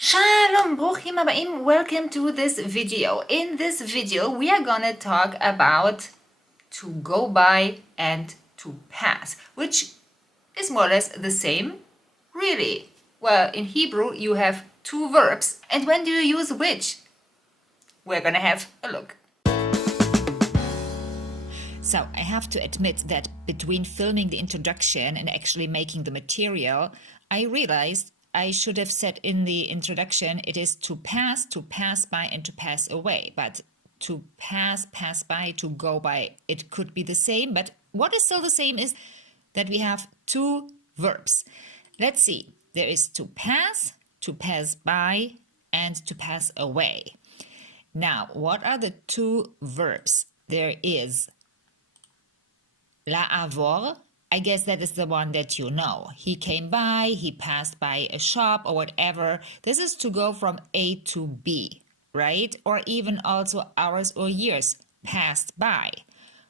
Shalom, Bruchim Habaim, welcome to this video. In this video, we are gonna talk about to go by and to pass, which is more or less the same, really. Well, in Hebrew, you have two verbs. And when do you use which? We're gonna have a look. So I have to admit that between filming the introduction and actually making the material, I realized I should have said in the introduction it is to pass by, and to pass away. But to pass by, to go by, it could be the same. But what is still the same is that we have two verbs. Let's see. There is to pass by, and to pass away. Now, what are the two verbs? There is לעבור, I guess that is the one that you know. He came by, he passed by a shop or whatever. This is to go from A to B, right? Or even also hours or years passed by.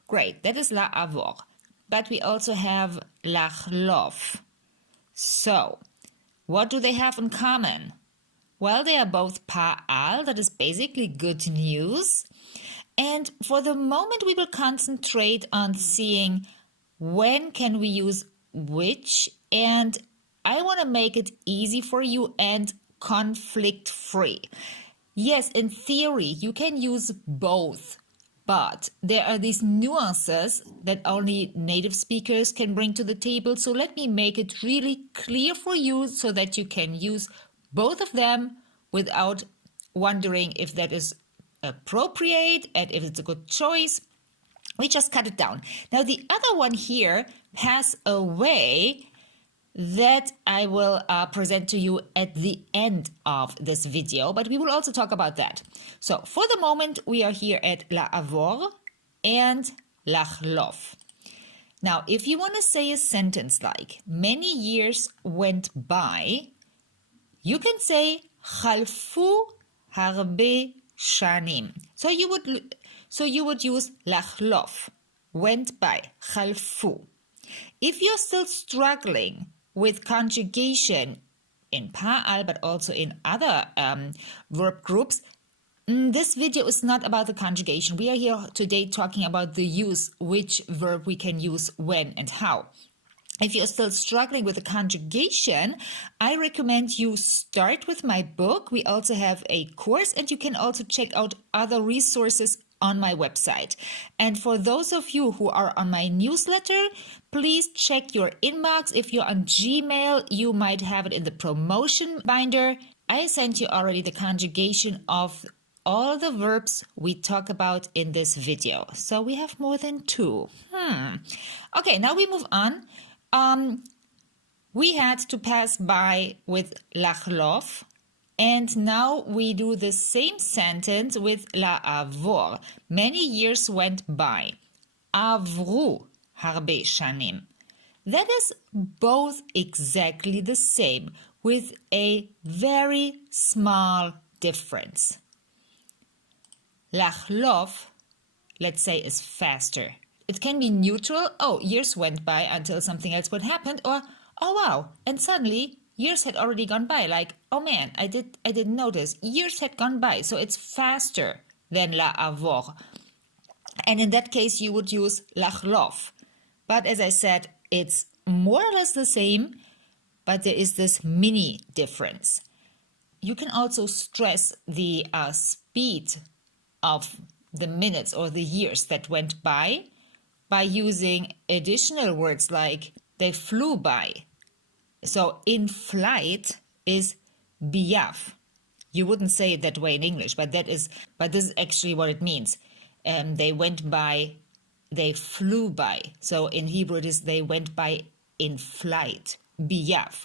Great, that is לעבור. But we also have לחלוף. So, what do they have in common? Well, they are both pa'al, that is basically good news. And for the moment, we will concentrate on seeing when can we use which, and I want to make it easy for you and conflict-free. Yes, in theory, you can use both, but there are these nuances that only native speakers can bring to the table. So let me make it really clear for you so that you can use both of them without wondering if that is appropriate and if it's a good choice. We just cut it down. Now the other one here, pass away, that I will present to you at the end of this video, but we will also talk about that. So for the moment, we are here at לעבור and לחלוף. Now, if you want to say a sentence like, many years went by, you can say, חלפו הרבה שנים. So you would use לחלוף, went by, חלפו. If you're still struggling with conjugation in pa'al, but also in other verb groups, this video is not about the conjugation. We are here today talking about the use, which verb we can use when and how. If you're still struggling with the conjugation, I recommend you start with my book. We also have a course, and you can also check out other resources on my website. And for those of you who are on my newsletter, please check your inbox. If you're on Gmail, you might have it in the promotion binder. I sent you already the conjugation of all the verbs we talk about in this video. So we have more than two. Okay, now we move on. We had to pass by with לחלוף, and now we do the same sentence with לעבור. Many years went by. עברו הרבה שנים. That is both exactly the same with a very small difference. לחלוף, let's say, is faster. It can be neutral, oh, years went by until something else would happen, or, oh wow, and suddenly years had already gone by, like, oh man, I didn't notice. Years had gone by, so it's faster than לעבור. And in that case, you would use לחלוף. But as I said, it's more or less the same, but there is this mini difference. You can also stress the speed of the minutes or the years that went by using additional words like they flew by. So in flight is ביעף. You wouldn't say it that way in English, but this is actually what it means. They went by, they flew by. So in Hebrew it is they went by in flight, ביעף.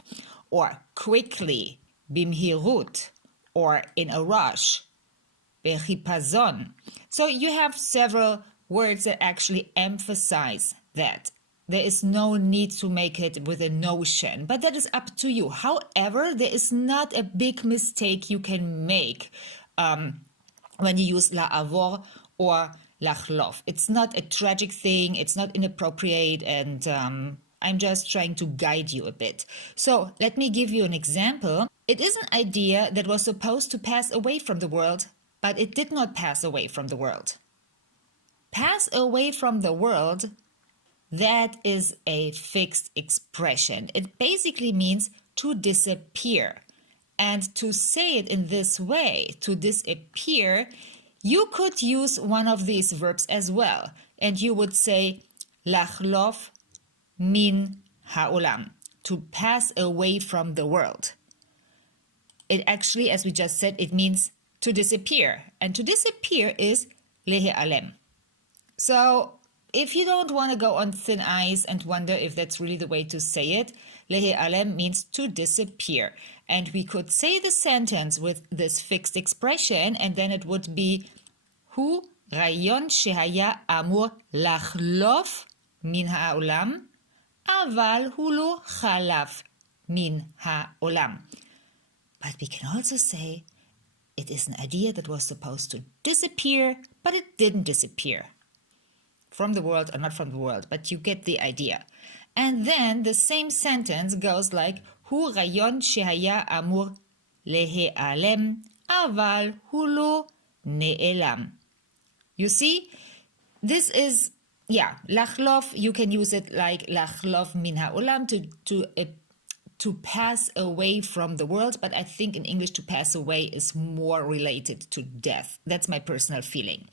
Or quickly, במהירות. Or in a rush, בחיפזון. So you have several words that actually emphasize that. There is no need to make it with a notion, but that is up to you. However, there is not a big mistake you can make when you use לעבור or לחלוף. It's not a tragic thing, it's not inappropriate, and I'm just trying to guide you a bit. So let me give you an example. It is an idea that was supposed to pass away from the world, but it did not pass away from the world. Pass away from the world, that is a fixed expression. It basically means to disappear. And to say it in this way, to disappear, you could use one of these verbs as well. And you would say, לחלוף min ha'olam, to pass away from the world. It actually, as we just said, it means to disappear. And to disappear is להיעלם. So if you don't want to go on thin ice and wonder if that's really the way to say it, להיעלם means to disappear. And we could say the sentence with this fixed expression, and then it would be הוא רעיון שהיה אמור לחלוף מן העולם, אבל הוא לא חלף מן העולם. But we can also say it is an idea that was supposed to disappear, but it didn't disappear. From the world or not from the world, but you get the idea. And then the same sentence goes like, הוא רעיון שהיה אמור להיעלם, אבל הוא לא נעלם. You see, this is, לחלוף, you can use it like לחלוף מן העולם, to pass away from the world, but I think in English to pass away is more related to death. That's my personal feeling.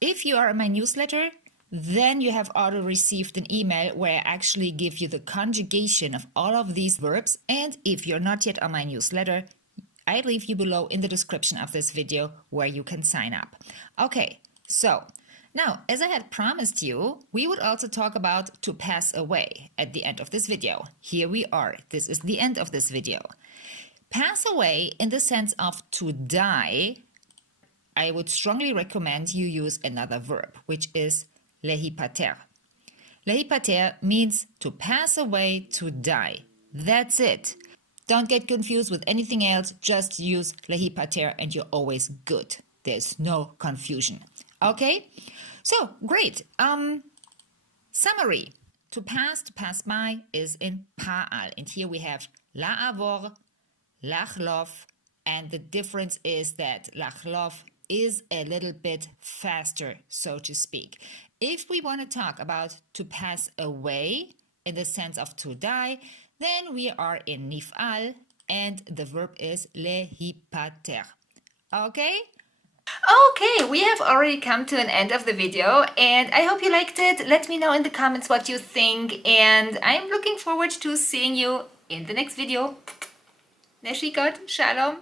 If you are in my newsletter, then you have already received an email where I actually give you the conjugation of all of these verbs. And if you're not yet on my newsletter, I leave you below in the description of this video where you can sign up. Okay, so now, as I had promised you, we would also talk about to pass away at the end of this video. Here we are. This is the end of this video. Pass away in the sense of to die, I would strongly recommend you use another verb, which is להיפטר. להיפטר means to pass away, to die. That's it. Don't get confused with anything else. Just use להיפטר and you're always good. There's no confusion. Okay? So, great. Summary. To pass by is in פעל. And here we have לעבור, לחלוף, and the difference is that לחלוף is a little bit faster, so to speak. If we want to talk about to pass away in the sense of to die, then we are in נפעל, and the verb is להיפטר. Okay? Okay, we have already come to an end of the video, and I hope you liked it. Let me know in the comments what you think, and I'm looking forward to seeing you in the next video. Neshikot, shalom.